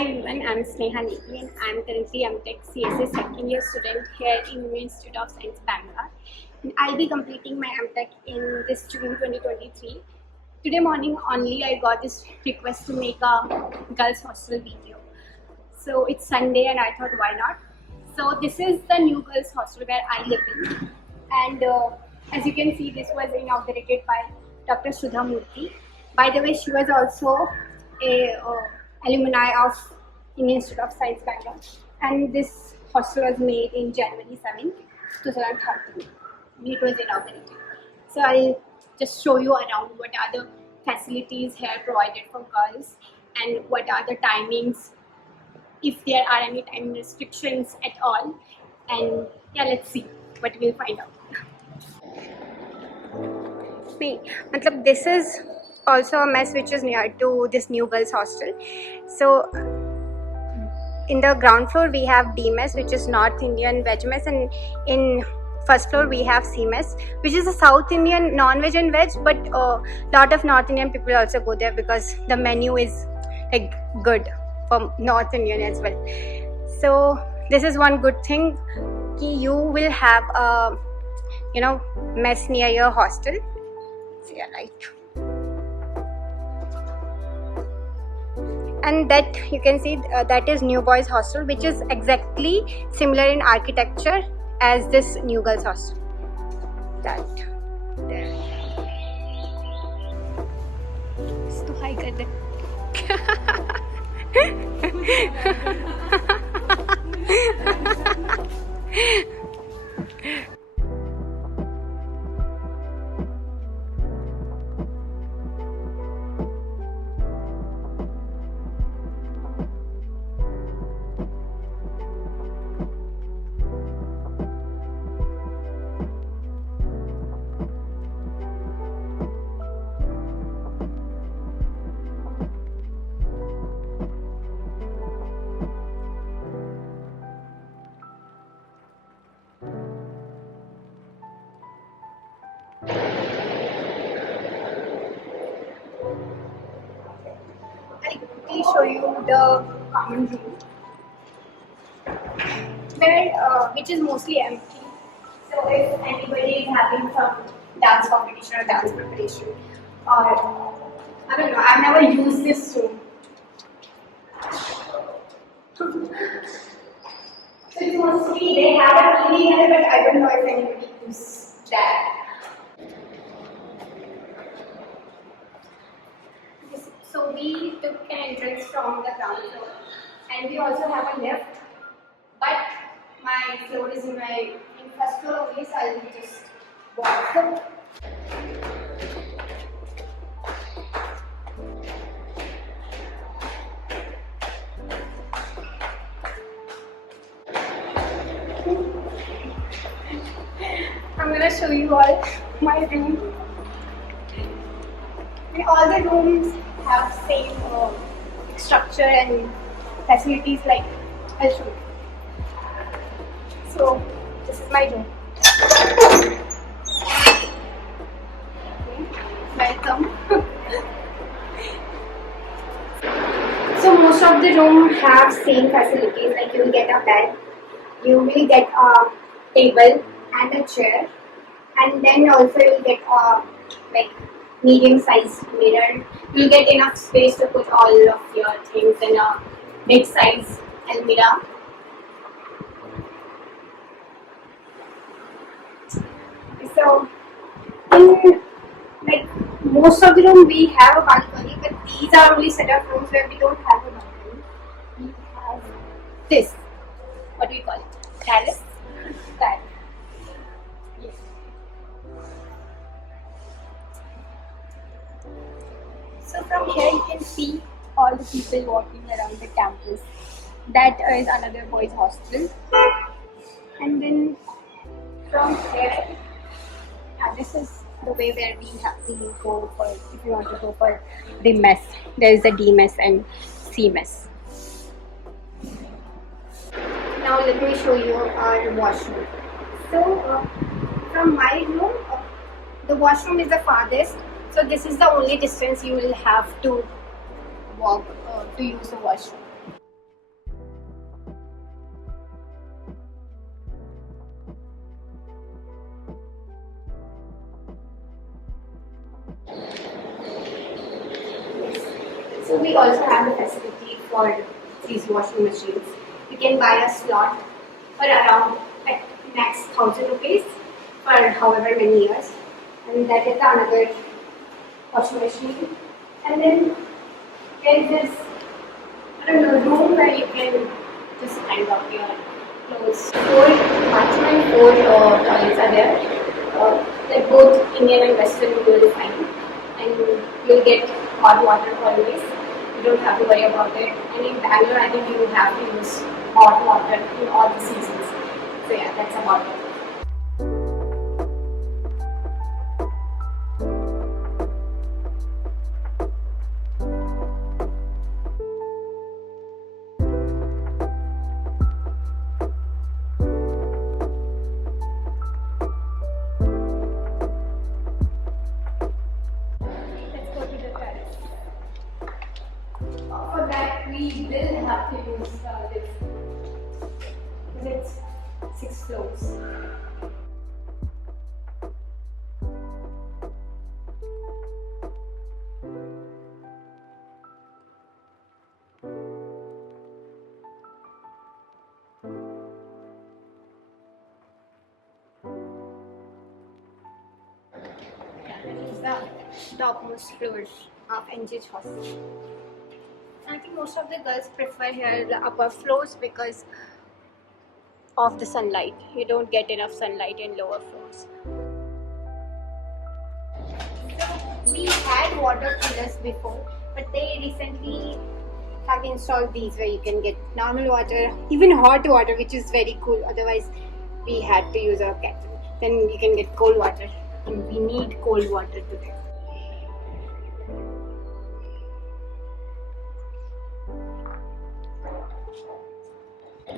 everyone, I'm Sneha Negi and I'm currently MTech CSA second year student here in Indian Institute of Science, Bangalore. And I'll be completing my MTech in this June 2023. Today morning only I got this request to make a girls hostel video. So it's Sunday and I thought why not. So this is the new girls hostel where I live in. And as you can see, this was inaugurated by Dr. Sudha Murthy. By the way, she was also a alumni of Indian Institute of Science, Bangalore, and this hostel was made in January 7th, 2013. It was inaugurated. So I'll just show you around what are the facilities here provided for girls and what are the timings, if there are any time restrictions at all. And yeah, let's see what we'll find out. This is also a mess which is near to this new girls hostel. So in the ground floor we have D mess, which is North Indian veg mess, and in first floor we have C mess, which is a South Indian non-veg and veg, but a lot of North Indian people also go there because the menu is like good for North Indian as well. So this is one good thing, you will have a mess near your hostel. So yeah, right. And that you can see that is new boys hostel, which is exactly similar in architecture as this new girls hostel. That there. So hi kar de. I'll show you the common room, which is mostly empty. So if anybody is having some dance competition or dance preparation, or I don't know, I've never used this room. So it's mostly, they have a TV here, but I don't know if anybody uses that. So we took an entrance from the ground floor, and we also have a lift, but my floor is in first floor only, so I'll just walk. I'm gonna show you all my room. And all the rooms have same structure and facilities like I'll show you. So this is my room. Okay, welcome. So most of the room have same facilities, like you will get a bed, you will get a table and a chair, and then also you will get a medium-sized mirror. You'll get enough space to put all of your things in a big-size almirah. So, in most of the room we have a balcony, but these are only set up rooms where we don't have a balcony. We have this. What do we call it? Terrace. That. Yes. So from here you can see all the people walking around the campus. That is another boys' hostel. And then from here, this is the way where we go for, if you want to go for the mess. There is a D mess and C mess. Now let me show you our washroom. So from my room, the washroom is the farthest. So this is the only distance you will have to walk to use the washroom. So we also have the facility for these washing machines. You can buy a slot for around at max 1,000 rupees for however many years, and that is another washing machine. And then there is this, I don't know, room where you can just hang up your clothes. 4 watchmen, 4 toilets are there. Like both Indian and Western you will find, and you'll get hot water always. You don't have to worry about it. And in Bangalore, I think you have to use hot water in all the seasons. So yeah, that's about it. Let's go to the terrace. For that, we will have to use this. Because it's 6 floors. This is the topmost floor of NGH Hostel. I think most of the girls prefer here the upper floors because of the sunlight. You don't get enough sunlight in lower floors. So we had water coolers before, but they recently have installed these where you can get normal water, even hot water, which is very cool. Otherwise, we had to use our kettle. Then you can get cold water, and we need cold water today.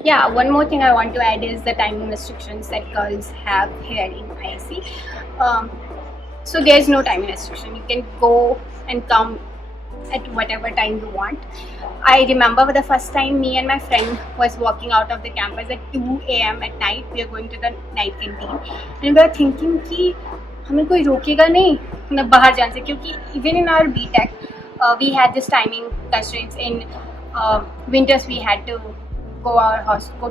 Yeah, one more thing I want to add is the timing restrictions that girls have here in IISc. So there's no timing restriction. You can go and come at whatever time you want. I remember for the first time me and my friend was walking out of the campus at 2 a.m. at night. We are going to the night canteen and we are thinking कि हमें कोई रोकेगा नहीं मतलब बाहर जाने से, क्योंकि even in our BTech we had this timing constraints. In winters we had to go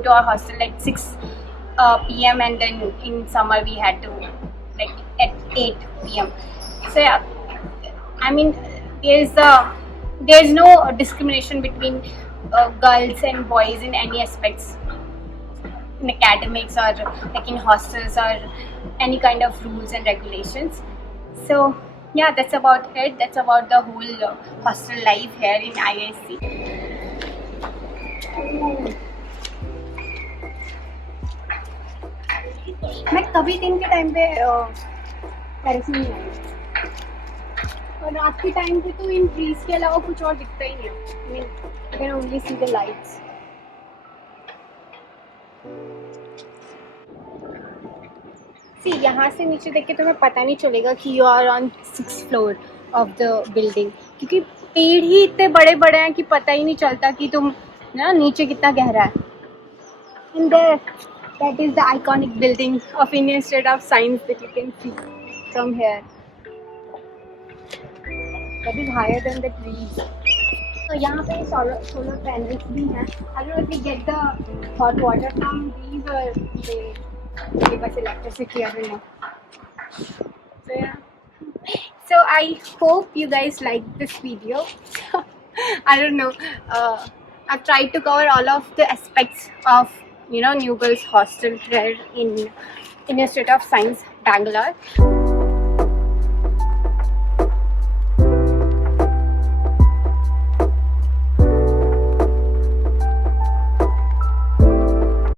to our hostel at 6 p.m. and then in summer we had to like at 8 p.m. So yeah, I mean there's no discrimination between girls and boys in any aspects in academics or like in hostels or any kind of rules and regulations. So yeah, that's about it. That's about the whole hostel life here in IISc. मैं कभी दिन के time पे terrace में नहीं आई और रात के टाइम पे तो इन ट्रीज के अलावा कुछ और दिखता ही नहीं है. I mean, you can only see the lights. See, यहाँ से नीचे देख के तुम्हें पता नहीं चलेगा कि you are on 6th floor of the building, क्योंकि पेड़ ही इतने बड़े बड़े हैं कि पता ही नहीं चलता कि तुम ना नीचे कितना गहरा है. And there, that is the iconic building of Indian Institute of Science that you can see from here. That is higher than the trees. So यहाँ पे solar panels भी हैं. I don't know if we get the hot water from these or they give us electricity. I don't know. So yeah. So I hope you guys liked this video. I don't know. I've tried to cover all of the aspects of New Girls Hostel here in Institute of Science, Bangalore.